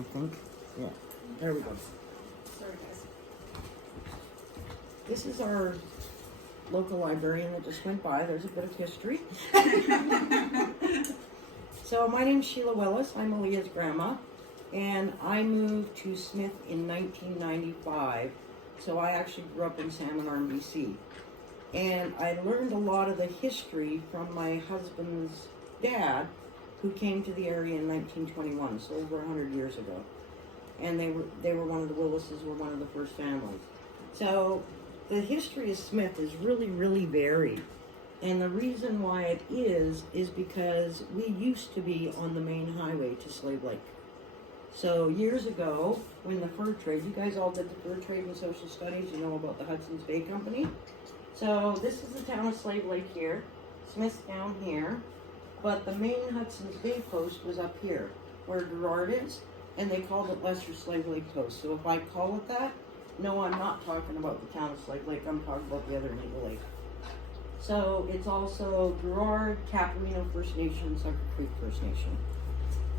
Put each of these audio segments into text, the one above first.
I think. Yeah. There we go. Sorry, guys. This is our local librarian that just went by. There's a bit of history. So my name's Sheila Willis. I'm Aaliyah's grandma. And I moved to Smith in 1995. So I actually grew up in Salmon Arm, BC. And I learned a lot of the history from my husband's dad, who came to the area in 1921, so over 100 years ago. And they were one of the Willises, were one of the first families. So the history of Smith is really, really varied. And the reason why it is because we used to be on the main highway to Slave Lake. So years ago, when the fur trade, you guys all did the fur trade and social studies, you know about the Hudson's Bay Company. So this is the town of Slave Lake here, Smith's down here, but the main Hudson's Bay post was up here, where Gerard is, and they called it Lesser Slave Lake Post. So if I call it that, no, I'm not talking about the town of Slave Lake, I'm talking about the other Needle Lake. So it's also Gerard, Caparino First Nation, Sucker Creek First Nation.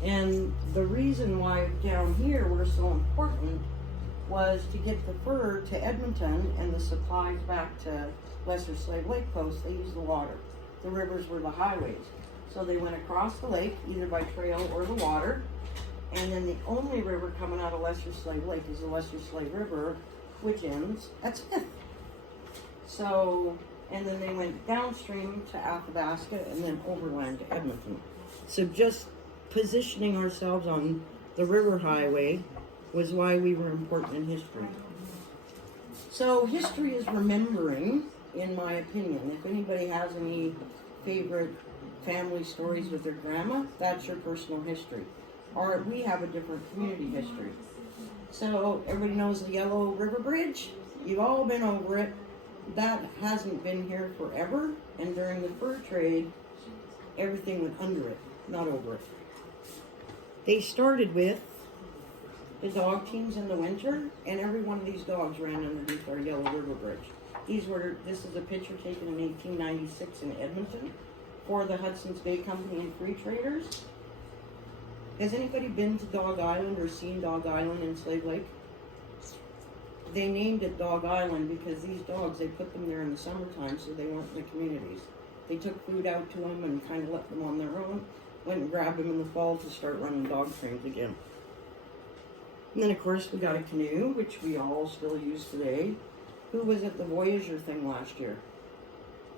And the reason why down here we're so important was to get the fur to Edmonton and the supplies back to Lesser Slave Lake Post. They used the water. The rivers were the highways. So they went across the lake, either by trail or the water. And then the only river coming out of Lesser Slave Lake is the Lesser Slave River, which ends at Smith. So, and then they went downstream to Athabasca and then overland to Edmonton. So just positioning ourselves on the river highway was why we were important in history. So history is remembering, in my opinion. If anybody has any favorite family stories with their grandma, that's your personal history. Or we have a different community history. So everybody knows the Yellow River Bridge. You've all been over it. That hasn't been here forever. And during the fur trade, everything went under it, not over it. They started with the dog teams in the winter, and every one of these dogs ran underneath our Yellow River Bridge. This is a picture taken in 1896 in Edmonton for the Hudson's Bay Company and Free Traders. Has anybody been to Dog Island or seen Dog Island in Slave Lake? They named it Dog Island because these dogs, they put them there in the summertime so they weren't in the communities. They took food out to them and kind of let them on their own. Went and grabbed them in the fall to start running dog trains again. And then of course we got a canoe, which we all still use today. Who was at the Voyager thing last year?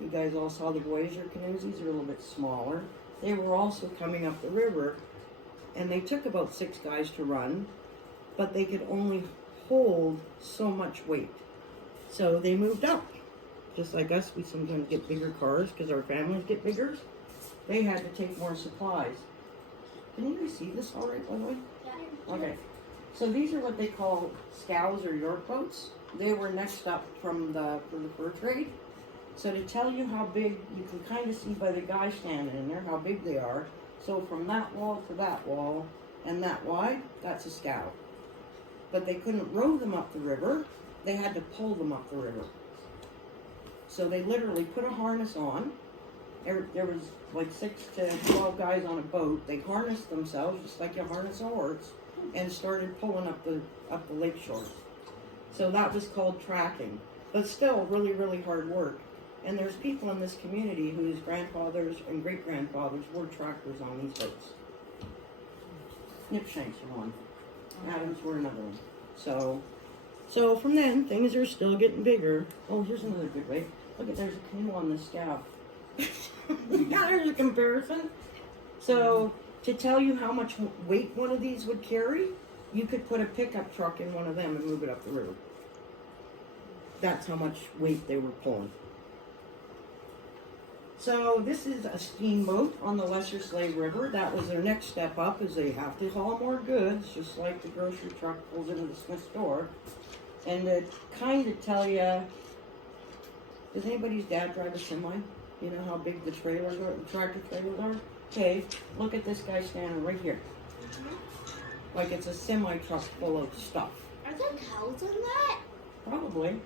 You guys all saw the Voyager canoes? These are a little bit smaller. They were also coming up the river, and they took about 6 guys to run, but they could only hold so much weight. So they moved up. Just like us, we sometimes get bigger cars because our families get bigger. They had to take more supplies. Can you guys see this all right, by the way? Yeah. Okay. So these are what they call scows or York boats. They were next up for the fur trade. So to tell you how big, you can kind of see by the guy standing in there how big they are. So from that wall to that wall and that wide, that's a scow. But they couldn't row them up the river. They had to pull them up the river. So they literally put a harness on. There was like 6 to 12 guys on a boat. They harnessed themselves just like you harness a horse and started pulling up the lake shore. So that was called tracking, but still really, really hard work. And there's people in this community whose grandfathers and great-grandfathers were trackers on these boats. Nipshanks were one. Adams were another one. So from then, things are still getting bigger. Oh, here's another good way. Look at, there's a canoe on the scow. Yeah, there's a comparison. So to tell you how much weight one of these would carry, you could put a pickup truck in one of them and move it up the river. That's how much weight they were pulling. So this is a steamboat on the Lesser Slave River. That was their next step up, is they have to haul more goods, just like the grocery truck pulls into the Smith store. And to kind of tell you, does anybody's dad drive a semi? You know how big the trailers are, the tractor trailers are? Okay, look at this guy standing right here. Like it's a semi truck full of stuff. Are there cows in that? Probably.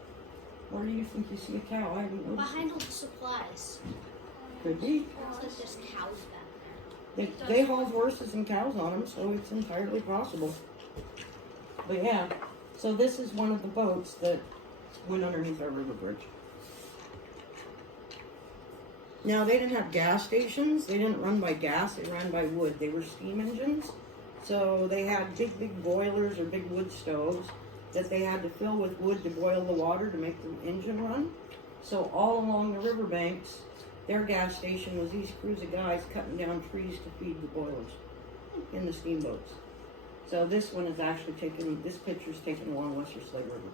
Where do you think you see a cow? I haven't noticed. Behind all the supplies. Could be. Looks like there's cows back there. They haul horses and cows on them, so it's entirely possible. But yeah, so this is one of the boats that went underneath our river bridge. Now, they didn't have gas stations. They didn't run by gas. They ran by wood. They were steam engines. So they had big boilers or big wood stoves that they had to fill with wood to boil the water to make the engine run. So all along the riverbanks, their gas station was these crews of guys cutting down trees to feed the boilers in the steamboats. So this one is actually taken, this picture's taken along Western Slave River.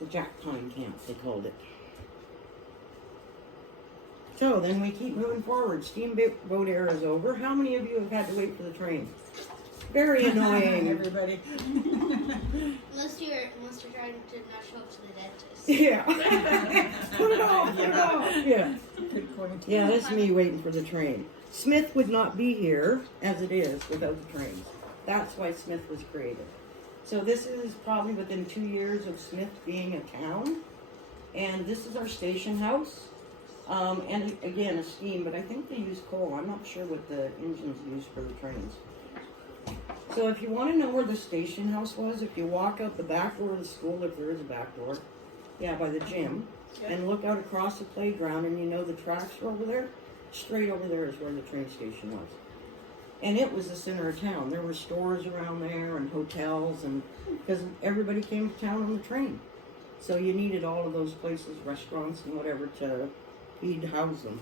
The Jack Pine Camp, they called it. So then we keep moving forward. Steamboat era is over. How many of you have had to wait for the train? Very annoying. Everybody. Unless you're trying to not show up to the dentist. Yeah. Put it off, put it off. Yeah. Good point. Yeah, that's me waiting for the train. Smith would not be here as it is without the trains. That's why Smith was created. So this is probably within 2 years of Smith being a town. And this is our station house. And again, a steam, but I think they use coal. I'm not sure what the engines use for the trains. So if you want to know where the station house was, if you walk out the back door of the school, if there is a back door, yeah, by the gym, and look out across the playground and you know the tracks are over there, straight over there is where the train station was. And it was the center of town. There were stores around there and hotels, and because everybody came to town on the train. So you needed all of those places, restaurants and whatever, to feed, house them.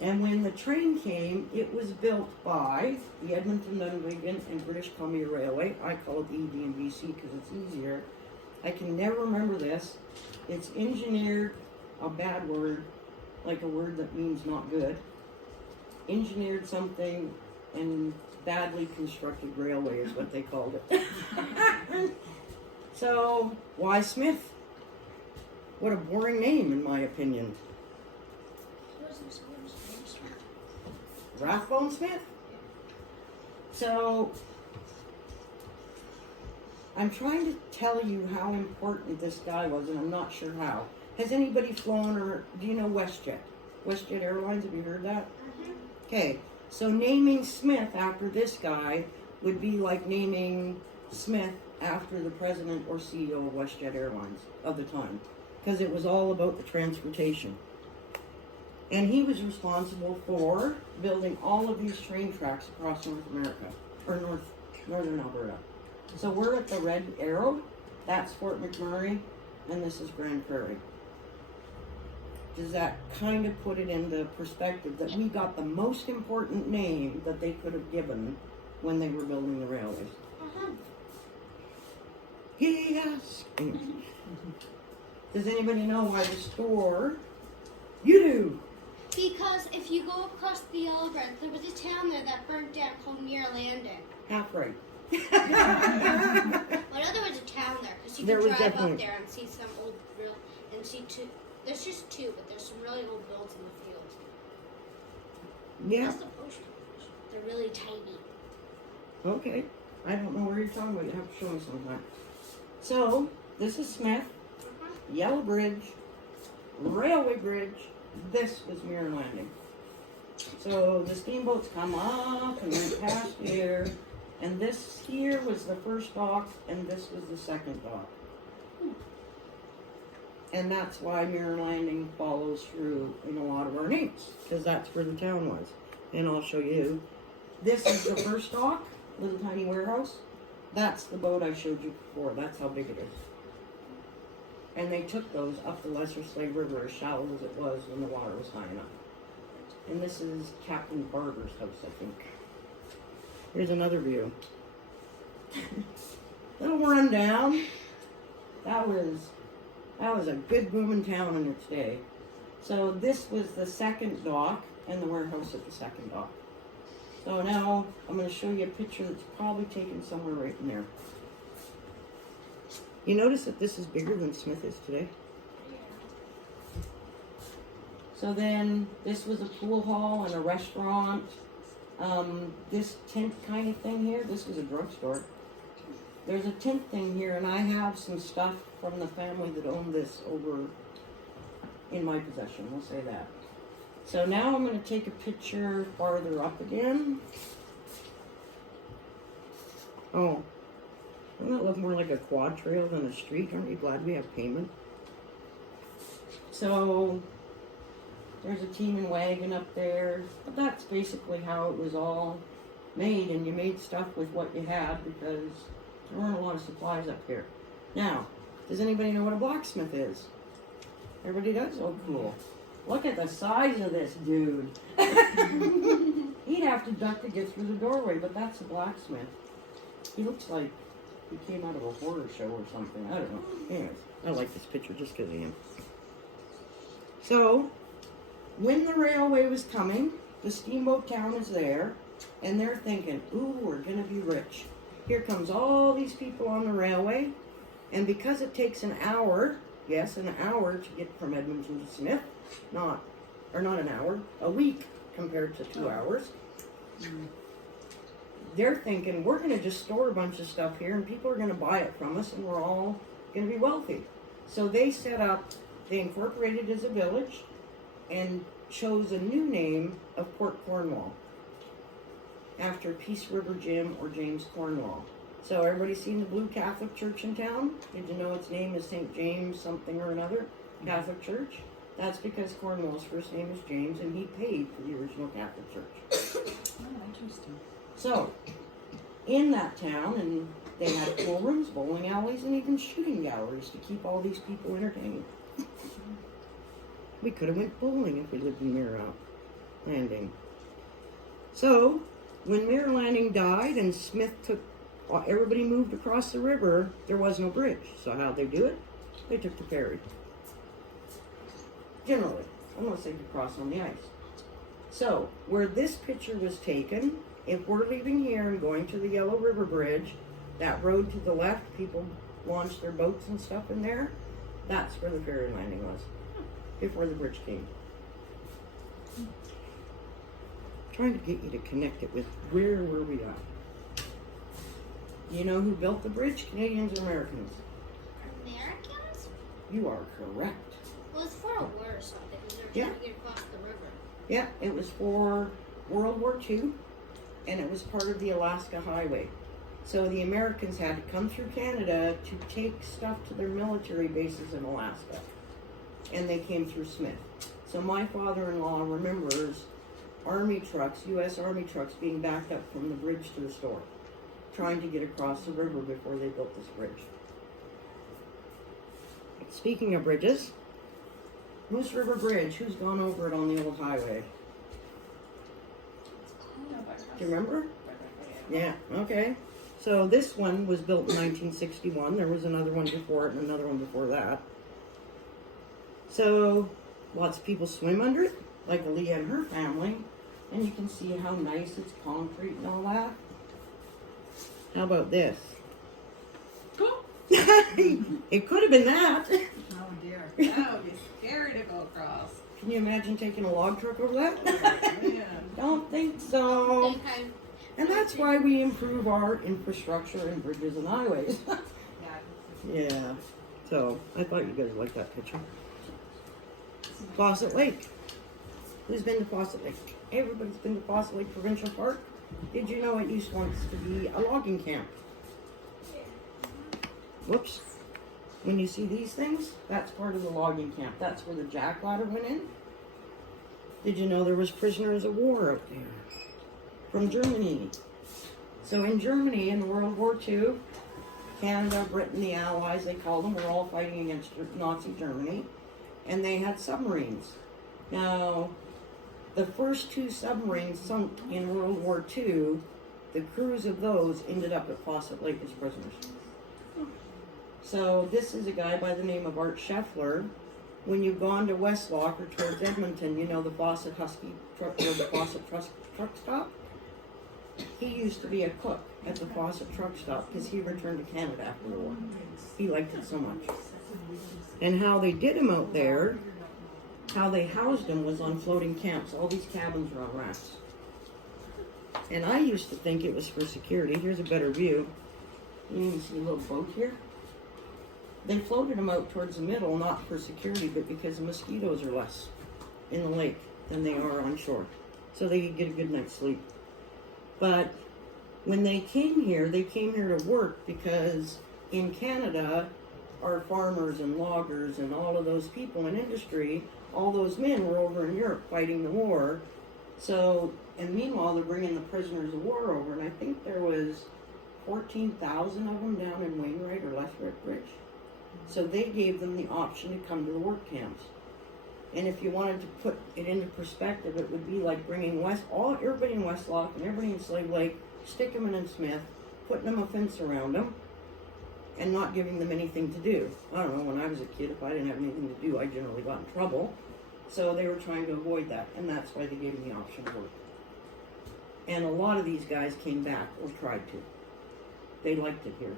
And when the train came, it was built by the Edmonton, Dunvegan, and British Columbia Railway. I call it the ED&BC because it's easier. I can never remember this. It's engineered, a bad word, like a word that means not good. Engineered something and badly constructed railway is what they called it. So, why Smith? What a boring name, in my opinion. Rathbone Smith? So, I'm trying to tell you how important this guy was, and I'm not sure how. Has anybody flown, or do you know WestJet? WestJet Airlines, have you heard that? Okay, so naming Smith after this guy would be like naming Smith after the president or CEO of WestJet Airlines of the time, because it was all about the transportation. And he was responsible for building all of these train tracks across North America, or northern Alberta. So we're at the red arrow, that's Fort McMurray, and this is Grand Prairie. Does that kind of put it into perspective that we got the most important name that they could have given when they were building the railways? Yes. Does anybody know why the store? You do. Because if you go across the Yellow Bridge, there was a town there that burnt down called Muir Landing. Half right. Well, I know there was a town there because you There can was drive definitely- up there and see some old real and see two. There's just two, but there's some really old builds in the field. Yeah. That's the potion. They're really tiny. Okay. I don't know where you're talking about. You have to show me sometime. So, this is Smith, Yellow Bridge, Railway Bridge. This was Muir Landing. So the steamboats come up and went past here, and this here was the first dock, and this was the second dock. And that's why Muir Landing follows through in a lot of our names, because that's where the town was. And I'll show you. This is the first dock, little tiny warehouse. That's the boat I showed you before. That's how big it is. And they took those up the Lesser Slave River, as shallow as it was when the water was high enough. And this is Captain Barber's house, I think. Here's another view. Little rundown. That was a good booming town in its day. So this was the second dock and the warehouse at the second dock. So now I'm going to show you a picture that's probably taken somewhere right in there. You notice that this is bigger than Smith is today? So then this was a pool hall and a restaurant. This tent kind of thing here, this was a drugstore. There's a tent thing here, and I have some stuff from the family that owned this over in my possession, we'll say that. So now I'm going to take a picture farther up again. Oh, doesn't that look more like a quad trail than a street? Aren't you glad we have pavement? So, there's a team and wagon up there, but that's basically how it was all made, and you made stuff with what you had because there weren't a lot of supplies up here. Now, does anybody know what a blacksmith is? Everybody does? Oh, cool. Look at the size of this dude. He'd have to duck to get through the doorway, but that's a blacksmith. He looks like he came out of a horror show or something. I don't know. Anyways, I like this picture just because of him. So, when the railway was coming, the steamboat town is there, and they're thinking, ooh, we're going to be rich. Here comes all these people on the railway, and because it takes an hour, yes, an hour to get from Edmonton to Smith, not an hour, a week compared to 2 hours, they're thinking, we're going to just store a bunch of stuff here, and people are going to buy it from us, and we're all going to be wealthy. So they incorporated as a village, and chose a new name of Port Cornwall after Peace River Jim or James Cornwall. So everybody seen the blue Catholic church in town? Did you know its name is St. James something or another? Catholic church? That's because Cornwall's first name is James and he paid for the original Catholic church. Oh, interesting. So, in that town, and they had pool rooms, bowling alleys, and even shooting galleries to keep all these people entertained. We could have went bowling if we lived in Mirror Landing. So, when Mirror Landing died and Smith everybody moved across the river, there was no bridge. So how'd they do it? They took the ferry. Generally, unless they could cross on the ice. So, where this picture was taken, if we're leaving here and going to the Yellow River Bridge, that road to the left, people launched their boats and stuff in there, that's where the ferry landing was. Before the bridge came. Trying to get you to connect it with where were we at. You know who built the bridge? Canadians or Americans? Americans? You are correct. Well, it's for a war or something. They're Yeah. trying to get across the river. Yeah, it was for World War II, and it was part of the Alaska Highway. So the Americans had to come through Canada to take stuff to their military bases in Alaska. And they came through Smith. So my father-in-law remembers Army trucks, U.S. Army trucks, being backed up from the bridge to the store, trying to get across the river before they built this bridge. Speaking of bridges, Moose River Bridge, who's gone over it on the old highway? Do you remember? Yeah, okay. So this one was built in 1961. There was another one before it and another one before that. So lots of people swim under it, like Aaliyah and her family. And you can see how nice it's concrete and all that. How about this? It could have been that. Oh dear. That would be scary to go across. Can you imagine taking a log truck over that? Oh, man. Don't think so. They kind And that's why we improve our infrastructure and bridges and highways. Yeah. So, I thought you guys liked that picture. Fawcett Lake. Who's been to Fawcett Lake? Everybody's been to Fawcett Lake Provincial Park. Did you know it used once to be a logging camp? Whoops. When you see these things, that's part of the logging camp. That's where the jack ladder went in. Did you know there was prisoners of war out there? From Germany. So in Germany, in World War II, Canada, Britain, the Allies, they called them, were all fighting against Nazi Germany. And they had submarines. Now, the first 2 submarines sunk in World War II, the crews of those ended up at Fawcett Lake as prisoners. So this is a guy by the name of Art Scheffler. When you've gone to Westlock or towards Edmonton, you know the Fawcett Husky truck or the Fawcett truck stop? He used to be a cook at the Fawcett truck stop because he returned to Canada after the war. He liked it so much. And how they did him out there, how they housed him was on floating camps. All these cabins were on rafts. And I used to think it was for security. Here's a better view. You can see a little boat here. They floated them out towards the middle, not for security, but because the mosquitoes are less in the lake than they are on shore. So they could get a good night's sleep. But When they came here to work because in Canada, our farmers and loggers and all of those people in industry, all those men were over in Europe fighting the war. So, and meanwhile, they're bringing the prisoners of war over, and I think there was 14,000 of them down in Wainwright or Lethbridge. So they gave them the option to come to the work camps. And if you wanted to put it into perspective, it would be like bringing everybody in Westlock and everybody in Slave Lake, stick them in Smith, putting them a fence around them, and not giving them anything to do. I don't know, when I was a kid, if I didn't have anything to do, I generally got in trouble. So they were trying to avoid that, and that's why they gave them the option to work. And a lot of these guys came back, or tried to. They liked it here.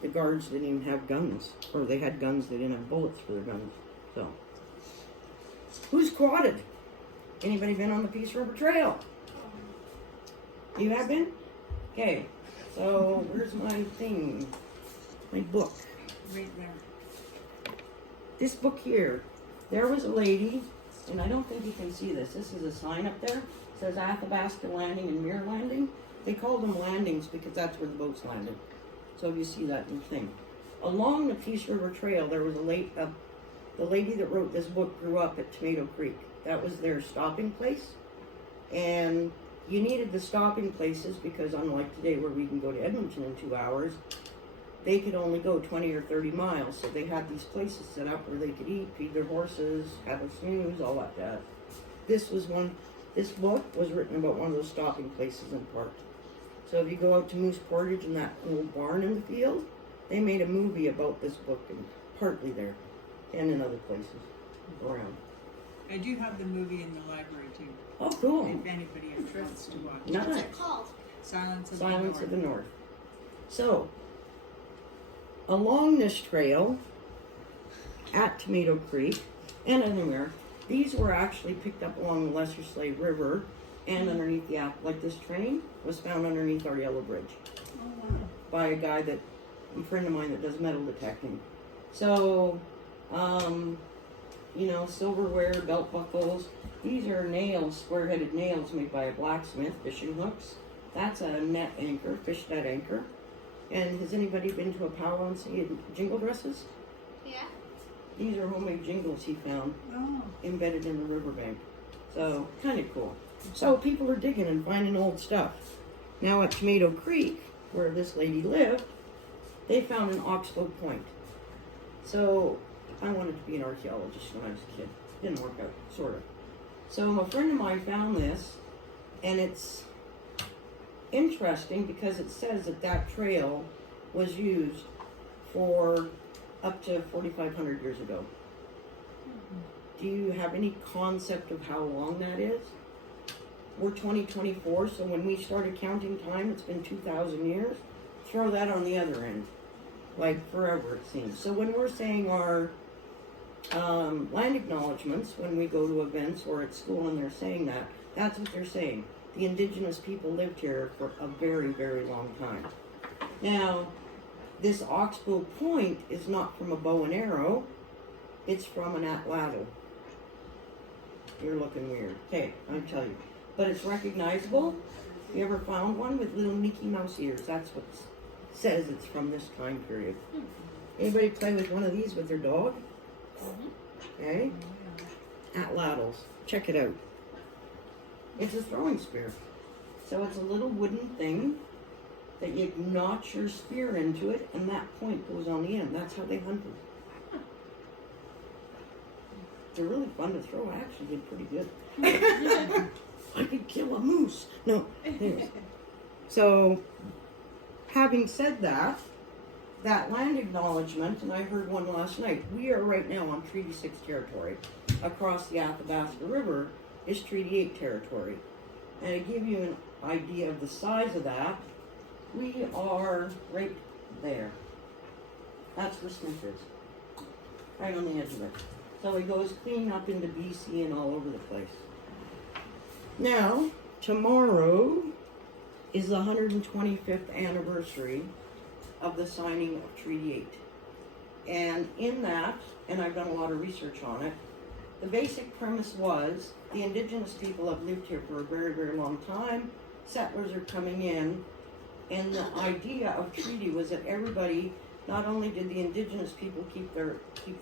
The guards didn't even have guns, or they had guns, they didn't have bullets for their guns. So, who's quadded? Anybody been on the Peace River Trail? You have been? Okay, so where's my thing? My book. Right there. This book here, there was a lady, and I don't think you can see this. This is a sign up there. It says Athabasca Landing and Muir Landing. They called them landings because that's where the boats landed. So you see that in the thing. Along the Peace River Trail, there was the lady that wrote this book grew up at Tomato Creek. That was their stopping place. And you needed the stopping places because unlike today where we can go to Edmonton in 2 hours, they could only go 20 or 30 miles. So they had these places set up where they could eat, feed their horses, have a snooze, all that jazz. This book was written about one of those stopping places in Park. So if you go out to Moose Portage and that old barn in the field, they made a movie about this book, and partly there, and in other places around. I do have the movie in the library too. Oh, cool. If anybody wants to watch. Nice. What's it called? Silence of Silence the of the North. North. So, along this trail, at Tomato Creek, and anywhere, these were actually picked up along the Lesser Slave River and underneath like this train was found underneath our Yellow Bridge Oh wow. by a friend of mine that does metal detecting. So, silverware, belt buckles. These are nails, square-headed nails made by a blacksmith, fishing hooks. That's a net anchor, fish net anchor. And has anybody been to a powwow and seen jingle dresses? Yeah. These are homemade jingles he found Oh. embedded in the riverbank. So, kind of cool. So, people are digging and finding old stuff. Now, at Tomato Creek, where this lady lived, they found an oxbow point. So, I wanted to be an archaeologist when I was a kid. Didn't work out, sort of. So, a friend of mine found this, and it's interesting because it says that trail was used for up to 4,500 years ago. Do you have any concept of how long that is? We're 2024, so when we started counting time, it's been 2,000 years. Throw that on the other end. Like forever, it seems. So when we're saying our land acknowledgements, when we go to events or at school and they're saying that, that's what they're saying. The indigenous people lived here for a very, very long time. Now, this oxbow point is not from a bow and arrow. It's from an atlatl. You're looking weird. Okay, I'll tell you. But it's recognizable. You ever found one with little Mickey Mouse ears? That's what says it's from this time period. Anybody play with one of these with their dog? Okay. Atlatls. Check it out. It's a throwing spear. So it's a little wooden thing that you notch your spear into it, and that point goes on the end. That's how they hunted. They're really fun to throw. I actually did pretty good. I could kill a moose. No. Anyways. So, having said that, that land acknowledgement, and I heard one last night, we are right now on Treaty 6 territory. Across the Athabasca River is Treaty 8 territory. And to give you an idea of the size of that, we are right there. That's where Smith is. Right on the edge of it. So it goes clean up into BC and all over the place. Now, tomorrow is the 125th anniversary of the signing of Treaty 8. And in that, and I've done a lot of research on it, the basic premise was the indigenous people have lived here for a very, very long time. Settlers are coming in, And the idea of treaty was that everybody, not only did the indigenous people keep their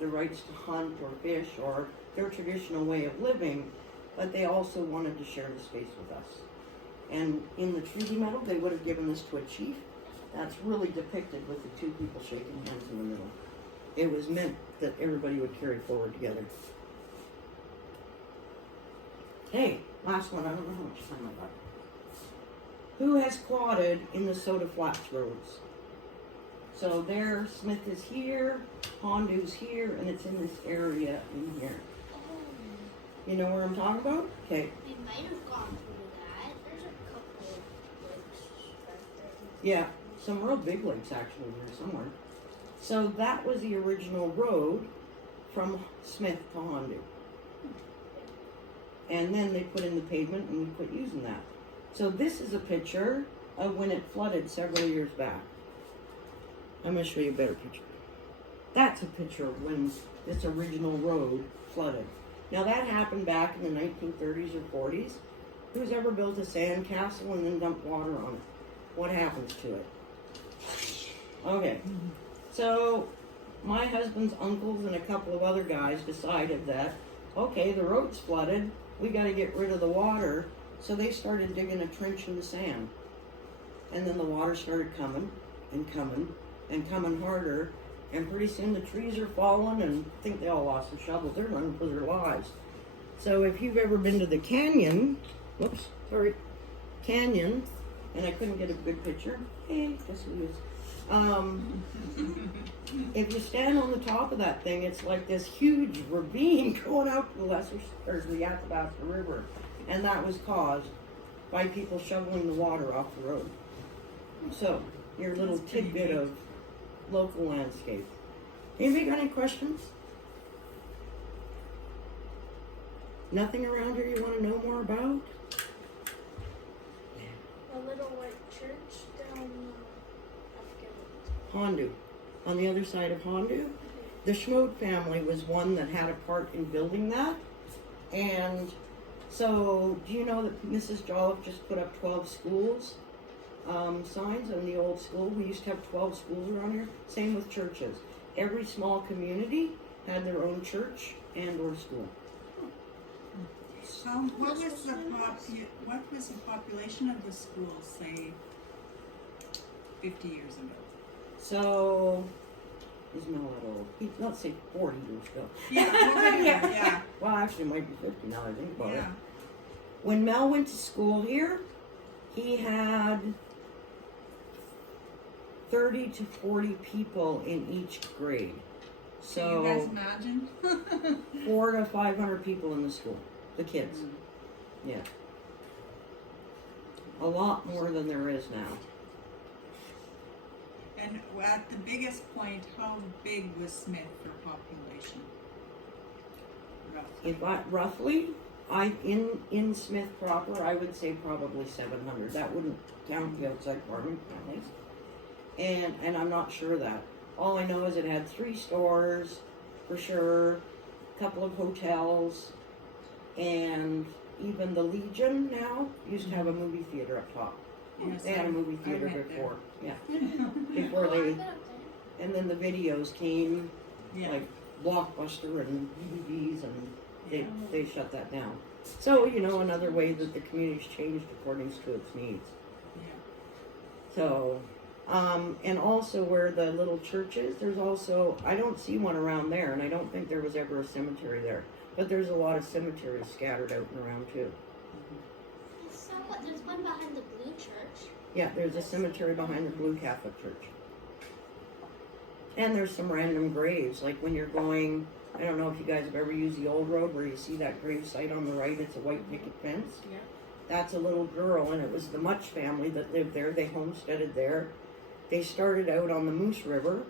rights to hunt or fish or their traditional way of living, but they also wanted to share the space with us. And in the treaty medal, they would have given this to a chief. That's really depicted with the two people shaking hands in the middle. It was meant that everybody would carry forward together. Hey, last one. I don't know how much time I got. Who has quadded in the Soda Flats roads? So there, Smith is here, Hondu's here, and it's in this area in here. You know where I'm talking about? Okay. We might have gone through that. There's a couple of lakes right there. Yeah, some real big lakes actually here somewhere. So that was the original road from Smith to Hondu. And then they put in the pavement and we quit using that. So this is a picture of when it flooded several years back. I'm going to show you a better picture. That's a picture of when this original road flooded. Now that happened back in the 1930s or 40s. Who's ever built a sand castle and then dumped water on it? What happens to it? Okay, so my husband's uncles and a couple of other guys decided that, okay, the road's flooded, we got to get rid of the water. So they started digging a trench in the sand. And then the water started coming and coming and coming harder. And pretty soon the trees are falling, and I think they all lost their shovels. They're running for their lives. So if you've ever been to the canyon, canyon, and I couldn't get a good picture. Hey, guess who it is? If you stand on the top of that thing, it's like this huge ravine going out to the Athabasca River. And that was caused by people shoveling the water off the road. So, your little tidbit of local landscape. Anybody got any questions? Nothing around here you want to know more about? The little white church down Hondu. On the other side of Hondu. The Schmode family was one that had a part in building that. And so, do you know that Mrs. Jolliffe just put up 12 schools signs on the old school? We used to have 12 schools around here. Same with churches. Every small community had their own church and or school. So what was the population of the school, say, 50 years ago? So, is Mel that old? Let's say 40 years ago. Yeah, Well, actually, it might be 50 now that I think about it. yeah. When Mel went to school here, he had 30 to 40 people in each grade. Can you guys So, imagine? 400 to 500 people in the school, the kids. Yeah. A lot more than there is now. And at the biggest point, how big was Smith for population? Roughly. In Smith proper, I would say probably 700. That wouldn't count the outside farming families. And I'm not sure of that. All I know is it had 3 stores, for sure, a couple of hotels, and even the Legion now used to have a movie theater up top. Yes, They had a movie I theater went there. before. Yeah. Before they, and then the videos came, Yeah. like Blockbuster and DVDs, and they shut that down. So, another way that the community's changed according to its needs. Yeah. So, and also where the little church is, there's also, I don't see one around there, and I don't think there was ever a cemetery there. But there's a lot of cemeteries scattered out and around too. So there's one behind the blue church. Yeah, there's a cemetery behind the Blue Catholic Church. And there's some random graves, like when you're going, I don't know if you guys have ever used the old road where you see that grave site on the right, it's a white picket fence. Yeah. That's a little girl, and it was the Much family that lived there. They homesteaded there. They started out on the Moose River,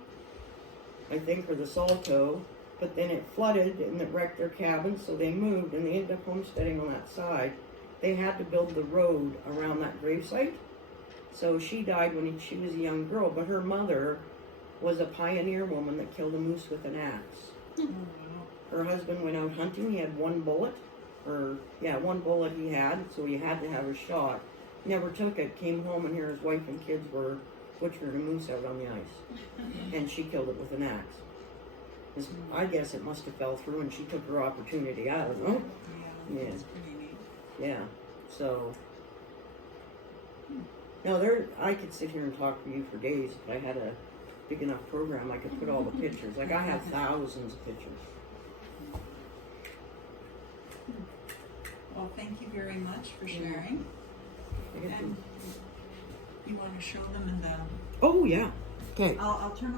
I think, or the Salto, but then it flooded and it wrecked their cabins, so they moved and they ended up homesteading on that side. They had to build the road around that gravesite. So she died when she was a young girl, but her mother was a pioneer woman that killed a moose with an axe. Oh, wow. Her husband went out hunting. He had one bullet, one bullet he had, so he had to have a shot. never took it. Came home and here his wife and kids were butchering a moose out on the ice, and she killed it with an axe. I guess it must have fell through, and she took her opportunity. I don't know. Yeah, Yeah. that's pretty neat. Yeah. So. No, there. I could sit here and talk to you for days if I had a big enough program. I could put all the pictures. Like I have thousands of pictures. Well, thank you very much for sharing. I get to- And you want to show them in the... Oh yeah. Okay. I'll turn on